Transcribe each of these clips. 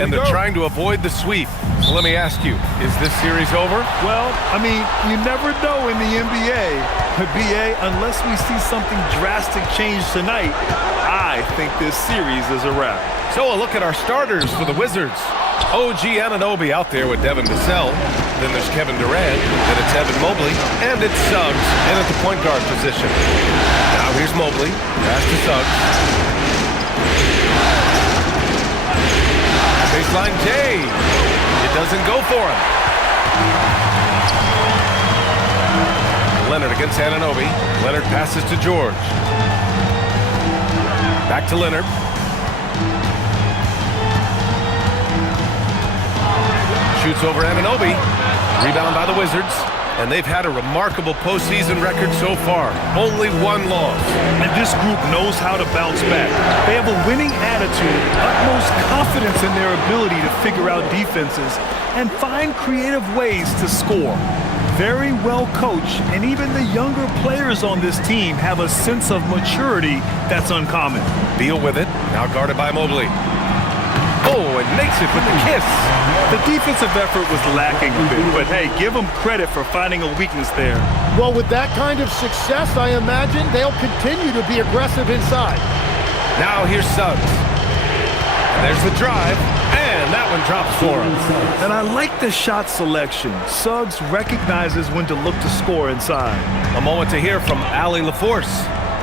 and they're trying to avoid the sweep. So let me ask you, is this series over? Well, I mean, you never know in the NBA. But BA, unless we see something drastic change tonight, I think this series is a wrap. So a look at our starters for the Wizards. OG Anunoby out there with Devin Vassell. Then there's Kevin Durant. Then it's Evan Mobley. And it's Suggs in at the point guard position. Now here's Mobley. Pass to Suggs. Baseline J. It doesn't go for him. Leonard against Anunoby. Leonard passes to George. Back to Leonard. Shoots over Anunoby. Rebound by the Wizards. And they've had a remarkable postseason record so far. Only one loss. And this group knows how to bounce back. They have a winning attitude, utmost confidence in their ability to figure out defenses and find creative ways to score. Very well coached, and even the younger players on this team have a sense of maturity that's uncommon. Beal with it, now guarded by Mobley. Oh, and makes it with the kiss. The defensive effort was lacking a bit, but hey, give them credit for finding a weakness there. Well, with that kind of success, I imagine they'll continue to be aggressive inside. Now here's Suggs. And there's the drive, and that one drops for him. And I like the shot selection. Suggs recognizes when to look to score inside. A moment to hear from Allie LaForce.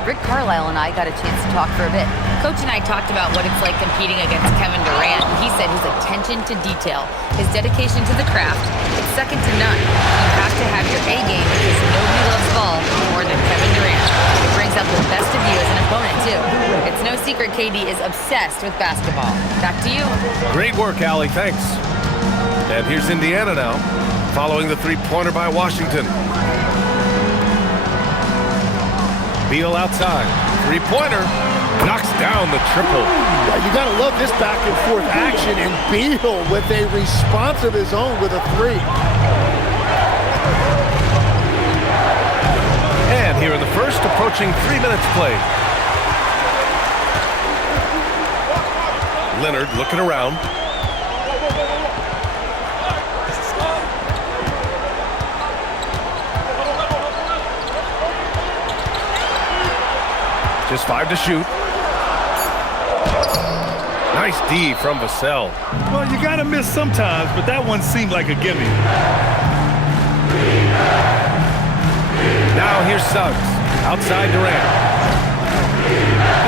Rick Carlisle and I got a chance to talk for a bit. Coach and I talked about what it's like competing against Kevin Durant, and he said his attention to detail, his dedication to the craft, it's second to none. You have to have your A game because nobody loves ball more than Kevin Durant. It brings out the best of you as an opponent, too. It's no secret KD is obsessed with basketball. Back to you. Great work, Allie. Thanks. And here's Indiana now, following the three-pointer by Washington. Beal outside. Three-pointer. Knocks down the triple. You got to love this back and forth action, and Beal with a response of his own with a three. And here in the first, approaching 3 minutes played. Leonard looking around. Just 5 to shoot. Nice D from Vassell. Well, you gotta miss sometimes, but that one seemed like a gimme. Now here's Suggs. Outside Durant.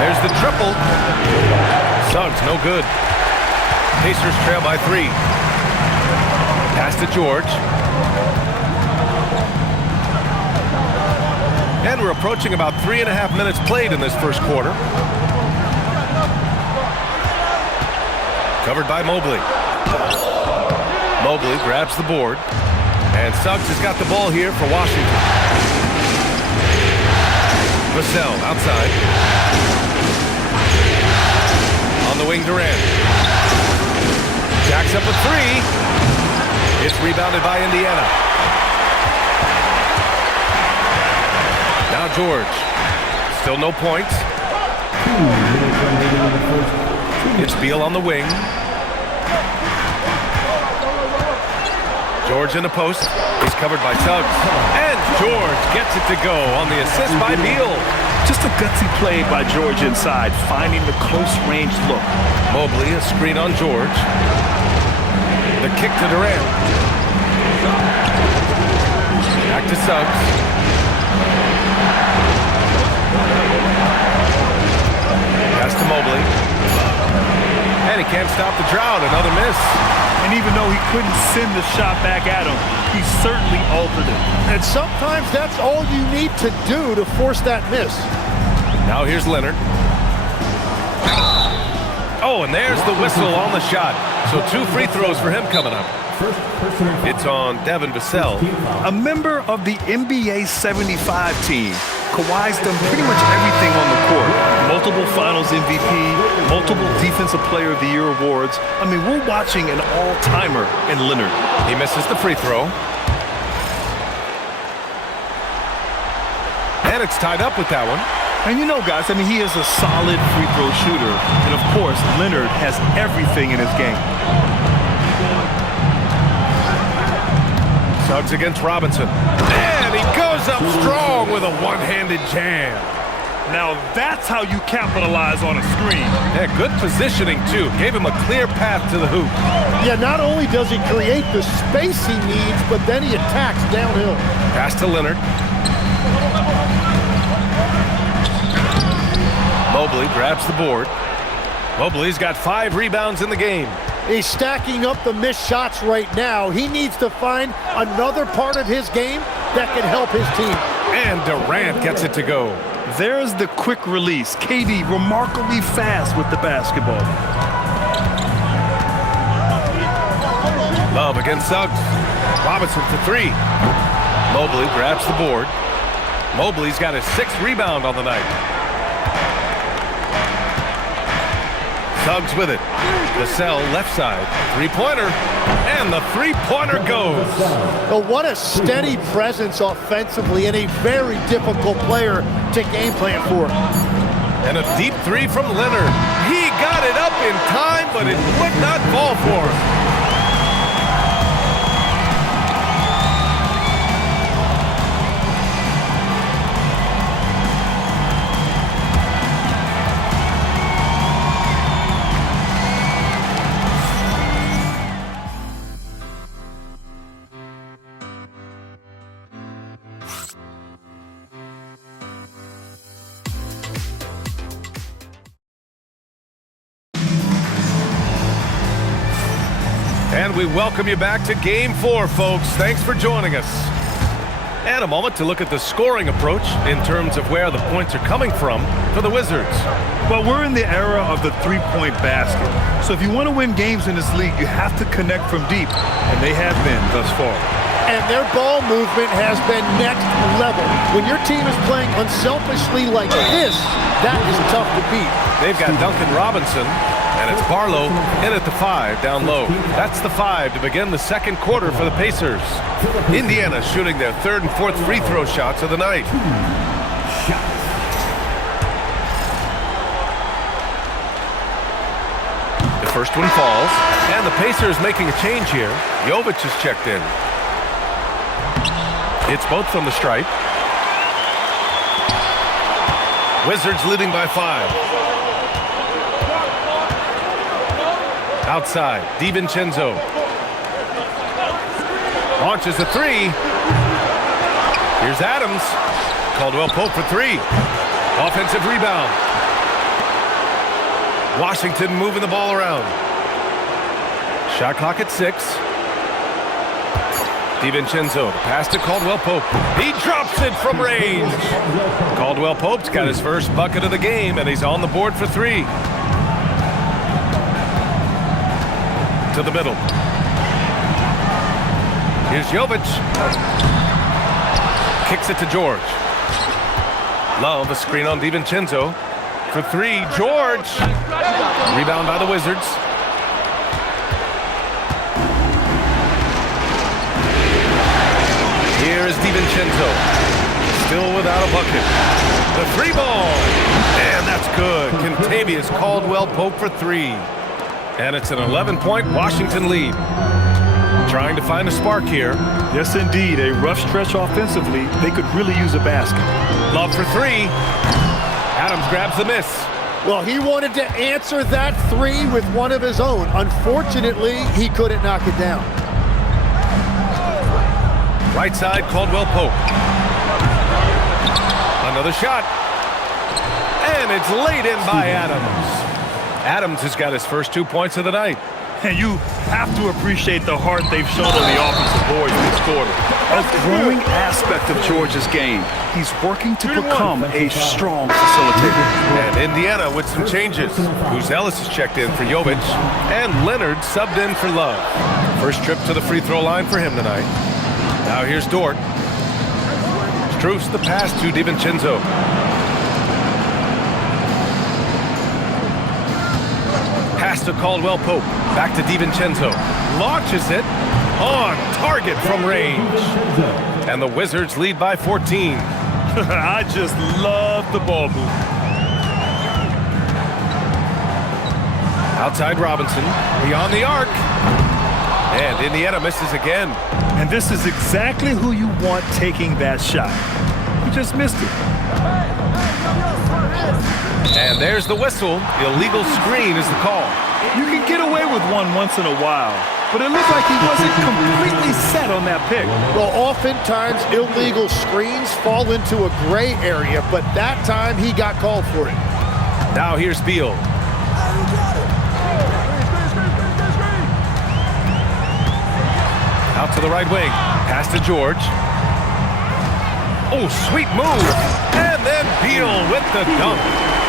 There's the triple. Suggs, no good. Pacers trail by 3. Pass to George. And we're approaching about 3.5 minutes played in this first quarter. Covered by Mobley. Mobley grabs the board. And Suggs has got the ball here for Washington. Vassell outside. On the wing, Durant. Jacks up a 3. It's rebounded by Indiana. Now George. Still no points. It's Beal on the wing. George in the post. He's covered by Suggs. And George gets it to go on the assist by Beal. Just a gutsy play by George inside, finding the close-range look. Mobley, a screen on George. The kick to Durant. Back to Suggs. Pass to Mobley. And he can't stop the drought. Another miss. And even though he couldn't send the shot back at him, he certainly altered it. And sometimes that's all you need to do to force that miss. Now here's Leonard. Oh, and there's the whistle on the shot. So 2 free throws for him coming up. It's on Devin Vassell. A member of the NBA 75 team. Kawhi's done pretty much everything on the court. Multiple Finals MVP, multiple Defensive Player of the Year awards. I mean, we're watching an all-timer in Leonard. He misses the free throw. And it's tied up with that one. And you know, guys, I mean, he is a solid free throw shooter. And, of course, Leonard has everything in his game. Suggs against Robinson. And he goes up strong with a one-handed jam. Now that's how you capitalize on a screen. Yeah, good positioning, too. Gave him a clear path to the hoop. Yeah, not only does he create the space he needs, but then he attacks downhill. Pass to Leonard. Mobley grabs the board. Mobley's got 5 rebounds in the game. He's stacking up the missed shots right now. He needs to find another part of his game that can help his team. And Durant gets it to go. There's the quick release. KD remarkably fast with the basketball. Love against Suggs. Robinson for 3. Mobley grabs the board. Mobley's got his 6th rebound on the night. Suggs with it. Vassell left side. Three-pointer. And the three-pointer goes. But what a steady presence offensively and a very difficult player to game plan for. And a deep 3 from Leonard. He got it up in time, but it would not fall for him. And we welcome you back to Game 4, folks. Thanks for joining us. And a moment to look at the scoring approach in terms of where the points are coming from for the Wizards. Well, we're in the era of the three-point basket. So if you want to win games in this league, you have to connect from deep. And they have been thus far. And their ball movement has been next level. When your team is playing unselfishly like this, that is tough to beat. They've got Duncan Robinson. And it's Barlow in at the 5 down low. That's the 5 to begin the second quarter for the Pacers. Indiana shooting their 3rd and 4th free throw shots of the night. The first one falls, and the Pacers making a change here. Jovic is checked in. It's both from the stripe. Wizards leading by 5. Outside, DiVincenzo launches a 3. Here's Adams. Caldwell Pope for 3. Offensive rebound. Washington moving the ball around. Shot clock at 6. DiVincenzo, pass to Caldwell Pope. He drops it from range. Caldwell Pope's got his first bucket of the game, and he's on the board for 3. To the middle. Here's Jovic. Kicks it to George. Love, a screen on DiVincenzo. For 3, George. Rebound by the Wizards. Here is DiVincenzo. Still without a bucket. The 3 ball. And that's good. Contavious Caldwell Pope for 3. And it's an 11-point Washington lead. Trying to find a spark here. Yes, indeed. A rough stretch offensively. They could really use a basket. Love for 3. Adams grabs the miss. Well, he wanted to answer that 3 with one of his own. Unfortunately, he couldn't knock it down. Right side, Caldwell Pope. Another shot. And it's laid in by Adams. Adams has got his first 2 points of the night. And you have to appreciate the heart they've shown on the offensive boards this quarter. A growing aspect of George's game. He's working to become a strong facilitator. And Indiana with some changes. Who's Ellis is checked in for Jovic. And Leonard subbed in for Love. First trip to the free throw line for him tonight. Now here's Dort. Strus the pass to DiVincenzo. Pass to Caldwell Pope. Back to DiVincenzo. Launches it on target from range. And the Wizards lead by 14. I just love the ball movement. Outside Robinson, beyond the arc. And Indiana misses again. And this is exactly who you want taking that shot. He just missed it. And there's the whistle. Illegal screen is the call. You can get away with one once in a while, but it looked like he wasn't completely set on that pick. Well, oftentimes illegal screens fall into a gray area, but that time he got called for it. Now here's Beal. Out to the right wing. Pass to George. Oh, sweet move. And then Beal with the dunk.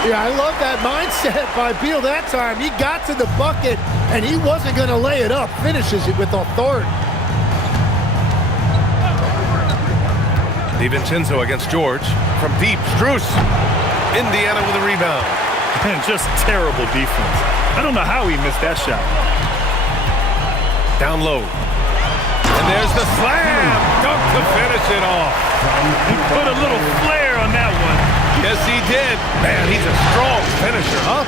Yeah, I love that mindset by Beal that time. He got to the bucket, and he wasn't going to lay it up. Finishes it with authority. DiVincenzo against George. From deep, Strus. Indiana with a rebound. And just terrible defense. I don't know how he missed that shot. Down low. And there's the slam. Dunk to finish it off. He put a little flair on that one. Yes, he did. Man, he's a strong finisher, huh?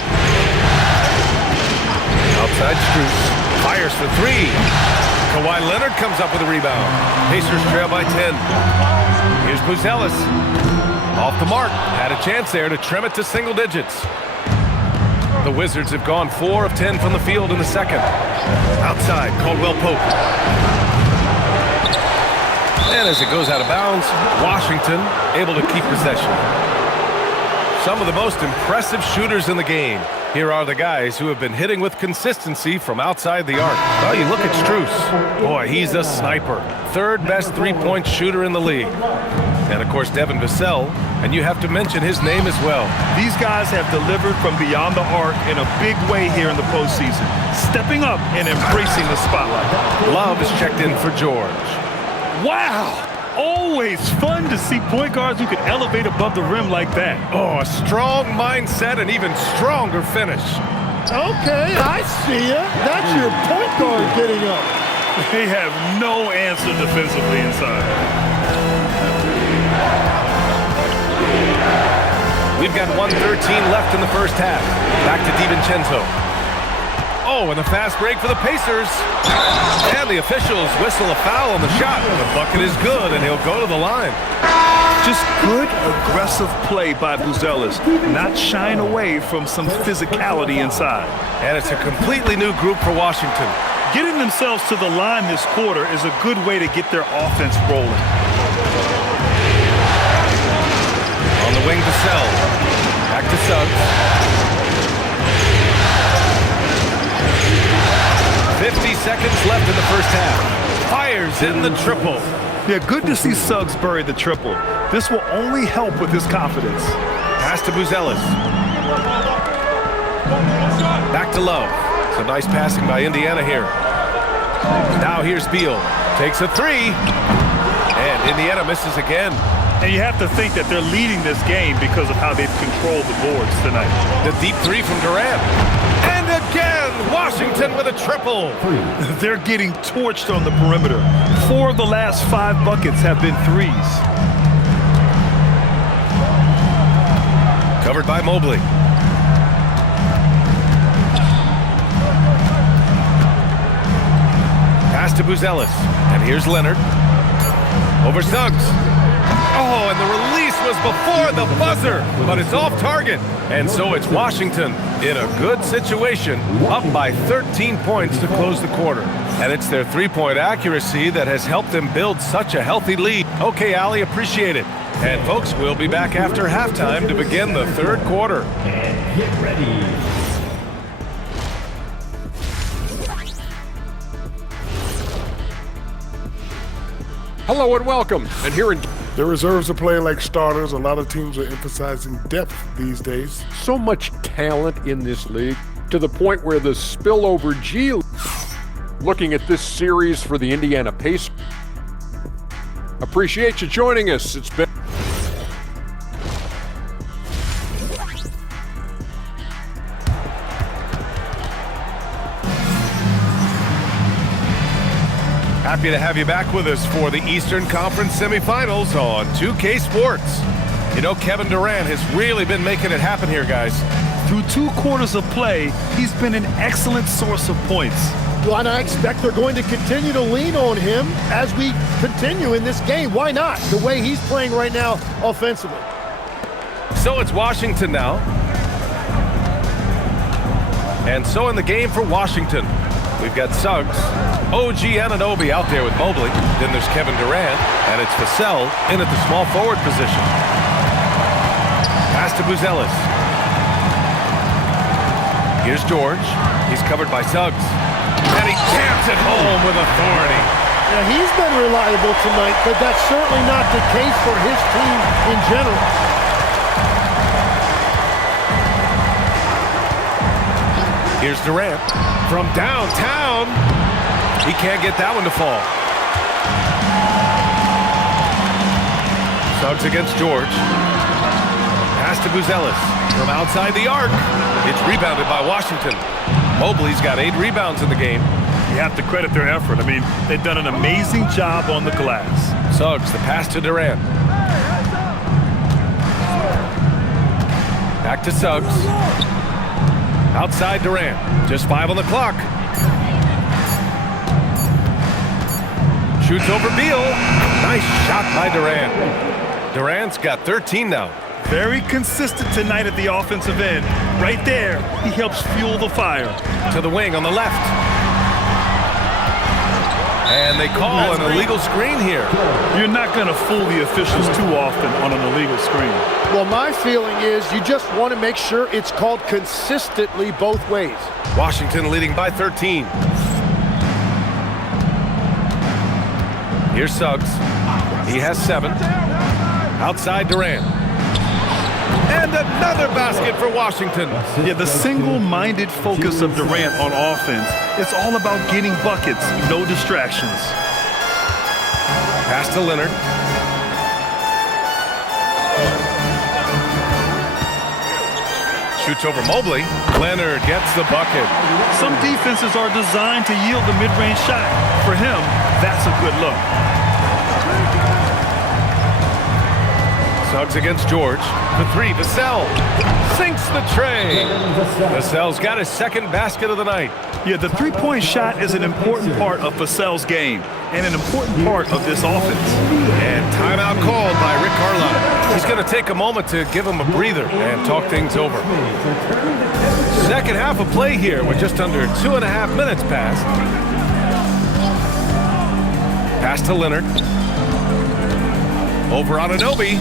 Outside Strus. Fires for three. Kawhi Leonard comes up with a rebound. Pacers trail by 10. Here's Buzelis. Off the mark. Had a chance there to trim it to single digits. The Wizards have gone 4 of 10 from the field in the second. Outside, Caldwell Pope. And as it goes out of bounds, Washington able to keep possession. Some of the most impressive shooters in the game. Here are the guys who have been hitting with consistency from outside the arc. Well, you look at Strus. Boy, he's a sniper. Third best three-point shooter in the league. And, of course, Devin Vassell. And you have to mention his name as well. These guys have delivered from beyond the arc in a big way here in the postseason, stepping up and embracing the spotlight. Love is checked in for George. Wow! Always fun to see point guards who can elevate above the rim like that. Oh, a strong mindset and even stronger finish. Okay, I see ya. That's your point guard getting up. They have no answer defensively inside. We've got 1:13 left in the first half. Back to DiVincenzo. Oh, and a fast break for the Pacers. And the officials whistle a foul on the shot. The bucket is good, and he'll go to the line. Just good, aggressive play by Buzelis, not shying away from some physicality inside. And it's a completely new group for Washington. Getting themselves to the line this quarter is a good way to get their offense rolling. On the wing, Vassell. Back to Suggs. 50 seconds left in the first half. Fires in the triple. Yeah, good to see Suggs bury the triple. This will only help with his confidence. Pass to Buzelis. Back to Love. Some nice passing by Indiana here. Now here's Beal. Takes a three. And Indiana misses again. And you have to think that they're leading this game because of how they've controlled the boards tonight. The deep three from Durant. And again, Washington with a triple. They're getting torched on the perimeter. 4 of the last 5 buckets have been threes. Covered by Mobley. Pass to Buzelis. And here's Leonard. Over Suggs. Oh, and the release was before the buzzer, but it's off target. And so it's Washington in a good situation, up by 13 points to close the quarter. And it's their three-point accuracy that has helped them build such a healthy lead. Okay, Allie, appreciate it. And folks, we'll be back after halftime to begin the third quarter. And get ready. Hello and welcome. And here in The reserves are playing like starters. A lot of teams are emphasizing depth these days. so much talent in this league to the point where the spillover G. Looking at this series for the Indiana Pacers. Appreciate you joining us. It's been Happy to have you back with us for the Eastern Conference semifinals on 2K Sports. You know, Kevin Durant has really been making it happen here, guys. Through 2 quarters of play, he's been an excellent source of points. Well, and I expect they're going to continue to lean on him as we continue in this game. Why not? The way he's playing right now offensively. So it's Washington now. And so in the game for Washington, we've got Suggs, OG Anunoby out there with Mobley. Then there's Kevin Durant, and it's Vassell in at the small forward position. Pass to Buzelis. Here's George. He's covered by Suggs. And he jams it home with authority. Now, he's been reliable tonight, but that's certainly not the case for his team in general. Here's Durant from downtown. He can't get that one to fall. Suggs against George. Pass to Buzelis from outside the arc. It's rebounded by Washington. Mobley's got 8 rebounds in the game. You have to credit their effort. I mean, they've done an amazing job on the glass. Suggs, the pass to Durant. Back to Suggs. Outside Durant. Just 5 on the clock. Shoots over Beal. Nice shot by Durant. Durant's got 13 now. Very consistent tonight at the offensive end. Right there, he helps fuel the fire. To the wing on the left. And they call an illegal screen here. You're not going to fool the officials too often on an illegal screen. Well, my feeling is you just want to make sure it's called consistently both ways. Washington leading by 13. Here's Suggs. He has 7. Outside Durant. And another basket for Washington. Yeah, the single-minded focus of Durant on offense, it's all about getting buckets, no distractions. Pass to Leonard. Shoots over Mobley. Leonard gets the bucket. Some defenses are designed to yield the mid-range shot. For him, that's a good look. Suggs against George. The 3, Vassell. Sinks the tray. Vassell's got his 2nd basket of the night. Yeah, the three-point shot is an important part of Vassell's game and an important part of this offense. And timeout called by Rick Carlisle. He's going to take a moment to give him a breather and talk things over. Second half of play here with just under 2.5 minutes passed. Pass to Leonard. Over on Anunoby.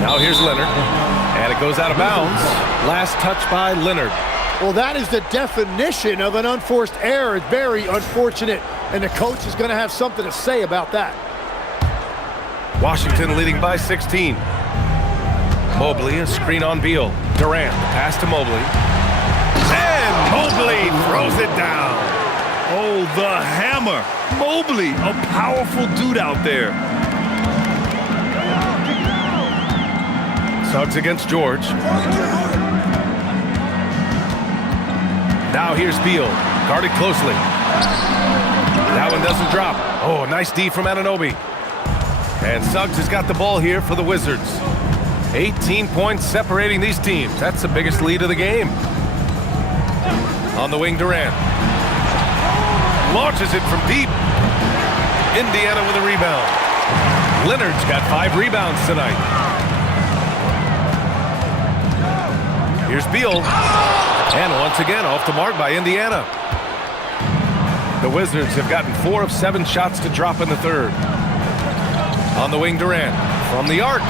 Now here's Leonard, and it goes out of bounds. Last touch by Leonard. Well, that is the definition of an unforced error. It's very unfortunate, and the coach is going to have something to say about that. Washington leading by 16. Mobley, a screen on Beal. Durant, pass to Mobley. And Mobley throws it down. Oh, the hammer. Mobley, a powerful dude out there. Suggs against George. Now here's Beal, guarded closely. That one doesn't drop. Oh, nice D from Anunoby. And Suggs has got the ball here for the Wizards. 18 points separating these teams. That's the biggest lead of the game. On the wing, Durant. Launches it from deep. Indiana with a rebound. Leonard's got 5 rebounds tonight. Here's Beal. And once again, off the mark by Indiana. The Wizards have gotten 4 of 7 shots to drop in the third. On the wing, Durant. From the arc.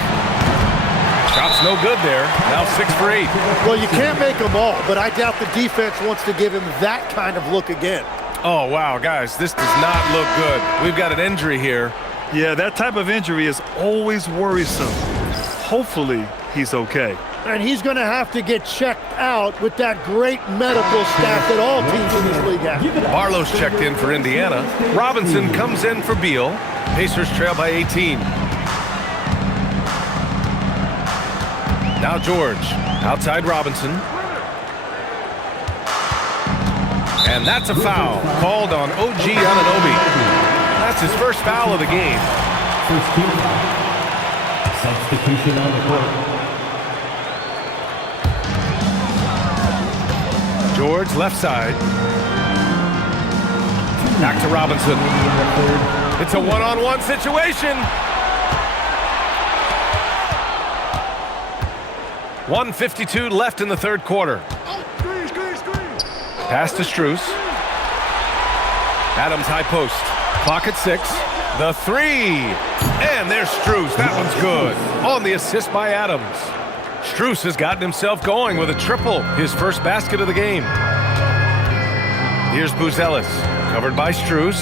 Shot's no good there. Now 6 for 8. Well, you can't make them all, but I doubt the defense wants to give him that kind of look again. Oh, wow, guys, this does not look good. We've got an injury here. Yeah, that type of injury is always worrisome. Hopefully, he's okay. And he's going to have to get checked out with that great medical staff that all teams in this league have. Barlow's checked in for Indiana. Robinson comes in for Beal. Pacers trail by 18. Now George, outside Robinson. And that's a foul called on OG Anunoby. That's his first foul of the game. First team foul. Substitution on the court. George, left side. Back to Robinson. It's a one-on-one situation. 1:52 left in the third quarter. Pass to Strus. Adams high post. Clock at 6. The three. And there's Strus. That one's good. On the assist by Adams. Strus has gotten himself going with a triple. His first basket of the game. Here's Buzelis. Covered by Strus.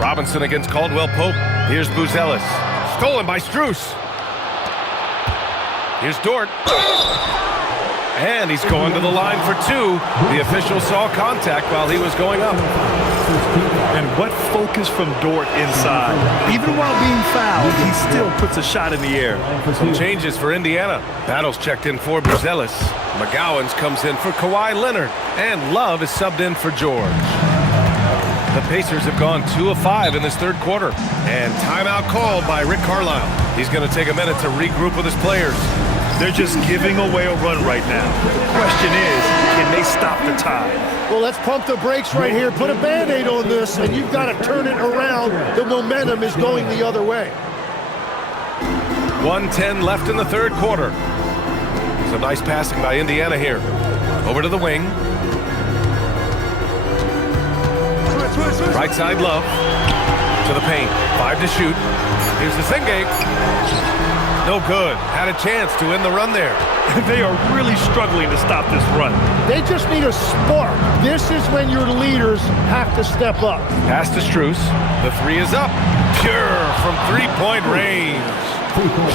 Robinson against Caldwell Pope. Here's Buzelis. Stolen by Strus. Here's Dort. And he's going to the line for two. The official saw contact while he was going up. And what focus from Dort inside. Even while being fouled, he still puts a shot in the air. Some changes for Indiana. Battles checked in for Buzelis. McGowens comes in for Kawhi Leonard. And Love is subbed in for George. The Pacers have gone 2 of 5 in this third quarter. And timeout called by Rick Carlisle. He's going to take a minute to regroup with his players. They're just giving away a run right now. The question is, can they stop the tide? Well, let's pump the brakes right here. Put a Band-Aid on this, and you've got to turn it around. The momentum is going the other way. 1:10 left in the third quarter. Some nice passing by Indiana here. Over to the wing. Right side Love. To the paint. 5 to shoot. Here's the Singate. No good. Had a chance to end the run there. They are really struggling to stop this run. They just need a spark. This is when your leaders have to step up. Pass to Strus. The three is up. Pure from three-point range.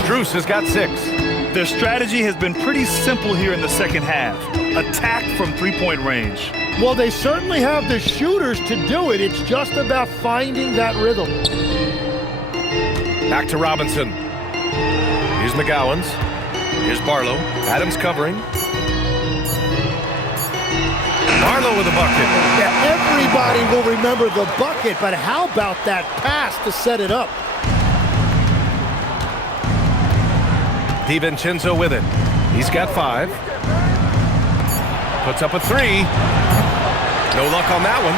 Strus has got 6. Their strategy has been pretty simple here in the second half. Attack from three-point range. Well, they certainly have the shooters to do it. It's just about finding that rhythm. Back to Robinson. Here's McGowens. Here's Barlow. Adams covering. Barlow with a bucket. Yeah, everybody will remember the bucket, but how about that pass to set it up? DiVincenzo with it. He's got 5. Puts up a 3. No luck on that one.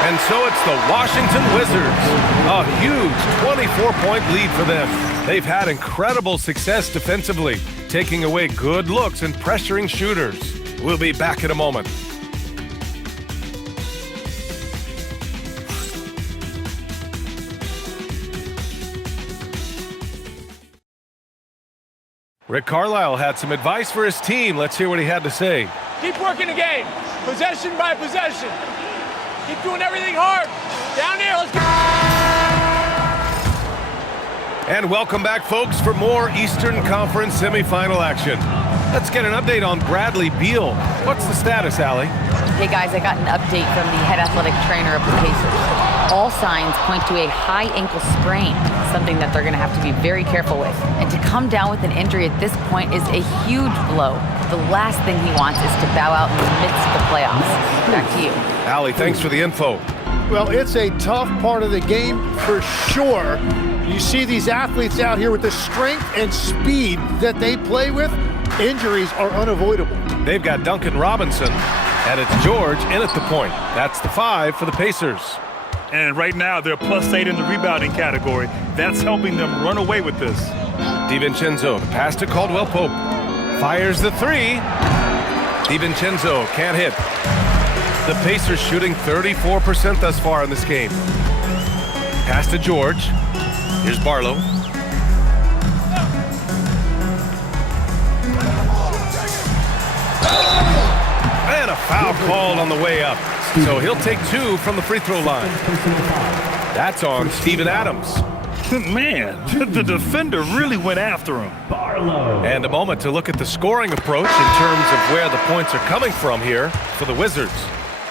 And so it's the Washington Wizards. A huge 24-point lead for them. They've had incredible success defensively, taking away good looks and pressuring shooters. We'll be back in a moment. Rick Carlisle had some advice for his team. Let's hear what he had to say. Keep working the game, possession by possession. Keep doing everything hard. Down here, let's go. And welcome back, folks, for more Eastern Conference semifinal action. Let's get an update on Bradley Beal. What's the status, Allie? Hey guys, I got an update from the head athletic trainer of the Pacers. All signs point to a high ankle sprain, something that they're going to have to be very careful with. And to come down with an injury at this point is a huge blow. The last thing he wants is to bow out in the midst of the playoffs. Back to you. Allie, thanks for the info. Well, it's a tough part of the game for sure. You see these athletes out here with the strength and speed that they play with. Injuries are unavoidable. They've got Duncan Robinson, and it's George in at the point. That's the 5 for the Pacers. And right now, they're +8 in the rebounding category. That's helping them run away with this. DiVincenzo, the pass to Caldwell Pope. Fires the 3. DiVincenzo can't hit. The Pacers shooting 34% thus far in this game. Pass to George. Here's Barlow. And a foul called on the way up. So he'll take 2 from the free throw line. That's on Steven Adams. Man, the defender really went after him. And a moment to look at the scoring approach in terms of where the points are coming from here for the Wizards.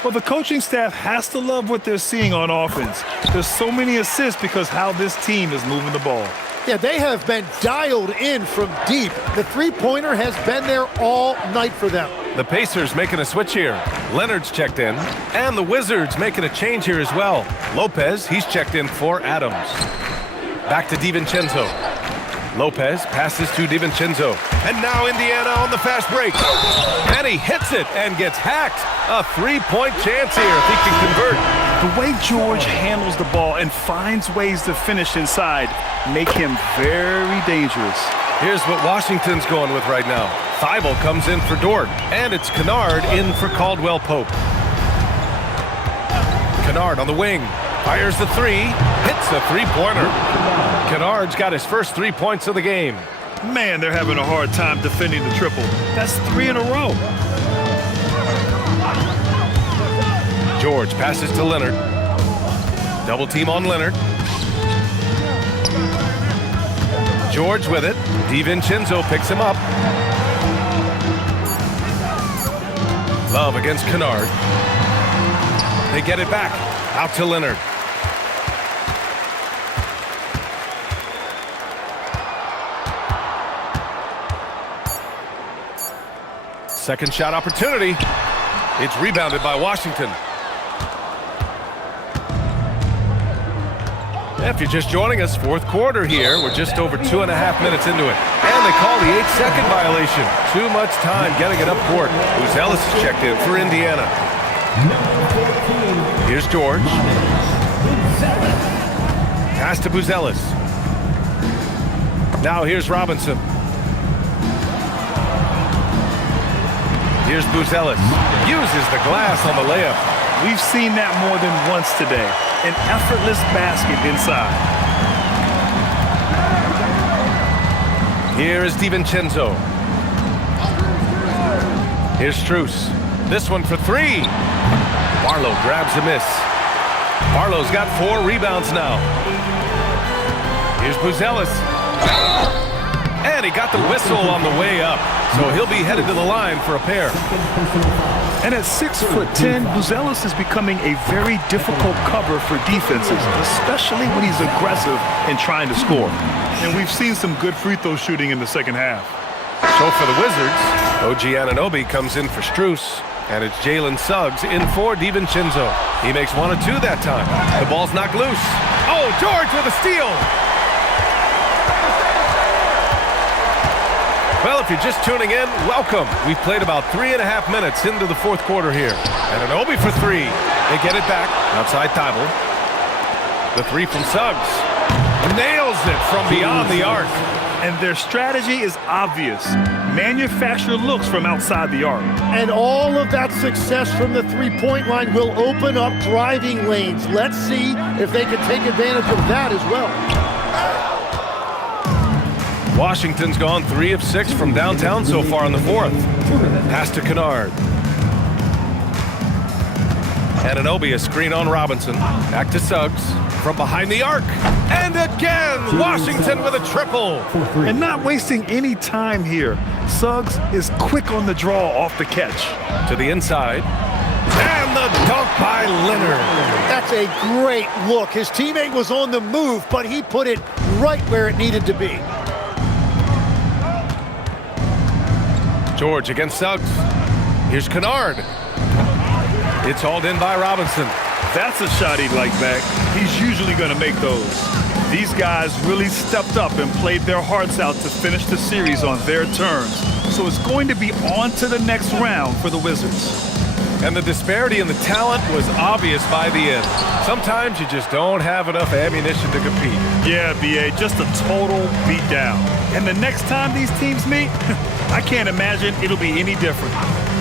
Well, the coaching staff has to love what they're seeing on offense. There's so many assists because how this team is moving the ball. Yeah, they have been dialed in from deep. The three-pointer has been there all night for them. The Pacers making a switch here. Leonard's checked in. And the Wizards making a change here as well. Lopez, he's checked in for Adams. Back to DiVincenzo. Lopez passes to DiVincenzo. And now Indiana on the fast break. And he hits it and gets hacked. A three-point chance here if he can convert. The way George handles the ball and finds ways to finish inside make him very dangerous. Here's what Washington's going with right now. Thibault comes in for Dort, and it's Kennard in for Caldwell Pope. Kennard on the wing, fires the three, hits the three-pointer. Kennard's got his first 3 points of the game. Man, they're having a hard time defending the triple. That's 3 in a row. George passes to Leonard. Double team on Leonard. George with it. DiVincenzo picks him up. Love against Kennard. They get it back. Out to Leonard. Second shot opportunity. It's rebounded by Washington. If you're just joining us, fourth quarter here. We're just over 2.5 minutes into it. And they call the 8-second violation. Too much time getting it up court. Buzelis is checked in for Indiana. Here's George. Pass to Buzelis. Now here's Robinson. Here's Buzelis. Uses the glass on the layup. We've seen that more than once today. An effortless basket inside. Here is DiVincenzo. Here's Strus. This one for three. Barlow grabs a miss. Barlow's got 4 rebounds now. Here's Buzelis. And he got the whistle on the way up. So he'll be headed to the line for a pair. And at 6'10", Buzelis is becoming a very difficult cover for defenses, especially when he's aggressive and trying to score. And we've seen some good free throw shooting in the second half. So for the Wizards, OG Anunoby comes in for Strus, and it's Jalen Suggs in for DiVincenzo. He makes 1 of 2 that time. The ball's knocked loose. Oh, George with a steal. Well, if you're just tuning in, welcome. We've played about 3.5 minutes into the fourth quarter here. Anunoby for 3. They get it back. Outside Thibault. The 3 from Suggs. Nails it from beyond the arc. And their strategy is obvious. Manufacture looks from outside the arc. And all of that success from the three-point line will open up driving lanes. Let's see if they can take advantage of that as well. Washington's gone 3 of 6 from downtown so far in the fourth. Pass to Kennard. Anunoby, a screen on Robinson. Back to Suggs. From behind the arc. And again, Washington with a triple. And not wasting any time here. Suggs is quick on the draw off the catch. To the inside. And the dunk by Leonard. That's a great look. His teammate was on the move, but he put it right where it needed to be. George against Suggs. Here's Kennard. It's hauled in by Robinson. That's a shot he'd like back. He's usually going to make those. These guys really stepped up and played their hearts out to finish the series on their terms. So it's going to be on to the next round for the Wizards. And the disparity in the talent was obvious by the end. Sometimes you just don't have enough ammunition to compete. Yeah, B.A., just a total beatdown. And the next time these teams meet, I can't imagine it'll be any different.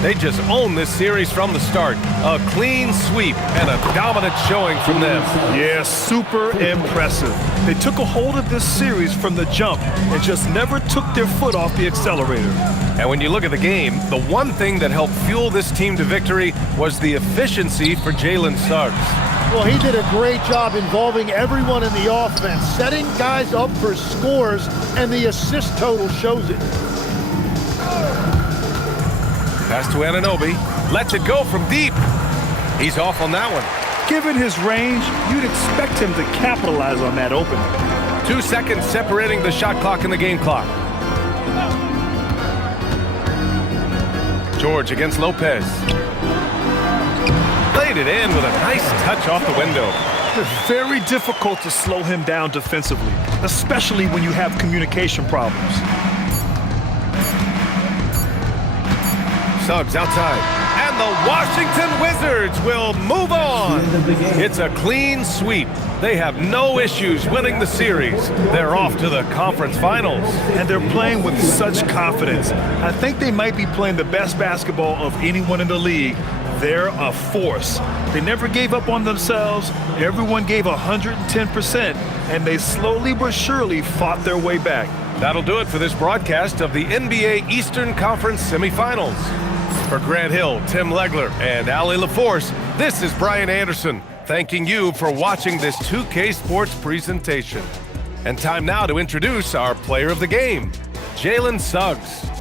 They just own this series from the start. A clean sweep and a dominant showing from them. Yeah, super impressive. They took a hold of this series from the jump and just never took their foot off the accelerator. And when you look at the game, the one thing that helped fuel this team to victory was the efficiency for Jalen Suggs. Well, he did a great job involving everyone in the offense, setting guys up for scores, and the assist total shows it. Pass to Anunoby. Lets it go from deep. He's off on that one. Given his range, you'd expect him to capitalize on that opening. 2 seconds separating the shot clock and the game clock. George against Lopez. Played it in with a nice touch off the window. Very difficult to slow him down defensively, especially when you have communication problems. Suggs outside. And the Washington Wizards will move on. It's a clean sweep. They have no issues winning the series. They're off to the conference finals. And they're playing with such confidence. I think they might be playing the best basketball of anyone in the league. They're a force. They never gave up on themselves. Everyone gave 110%, and they slowly but surely fought their way back. That'll do it for this broadcast of the NBA Eastern Conference semifinals. For Grant Hill, Tim Legler, and Allie LaForce, this is Brian Anderson, thanking you for watching this 2K Sports presentation. And time now to introduce our player of the game, Jalen Suggs.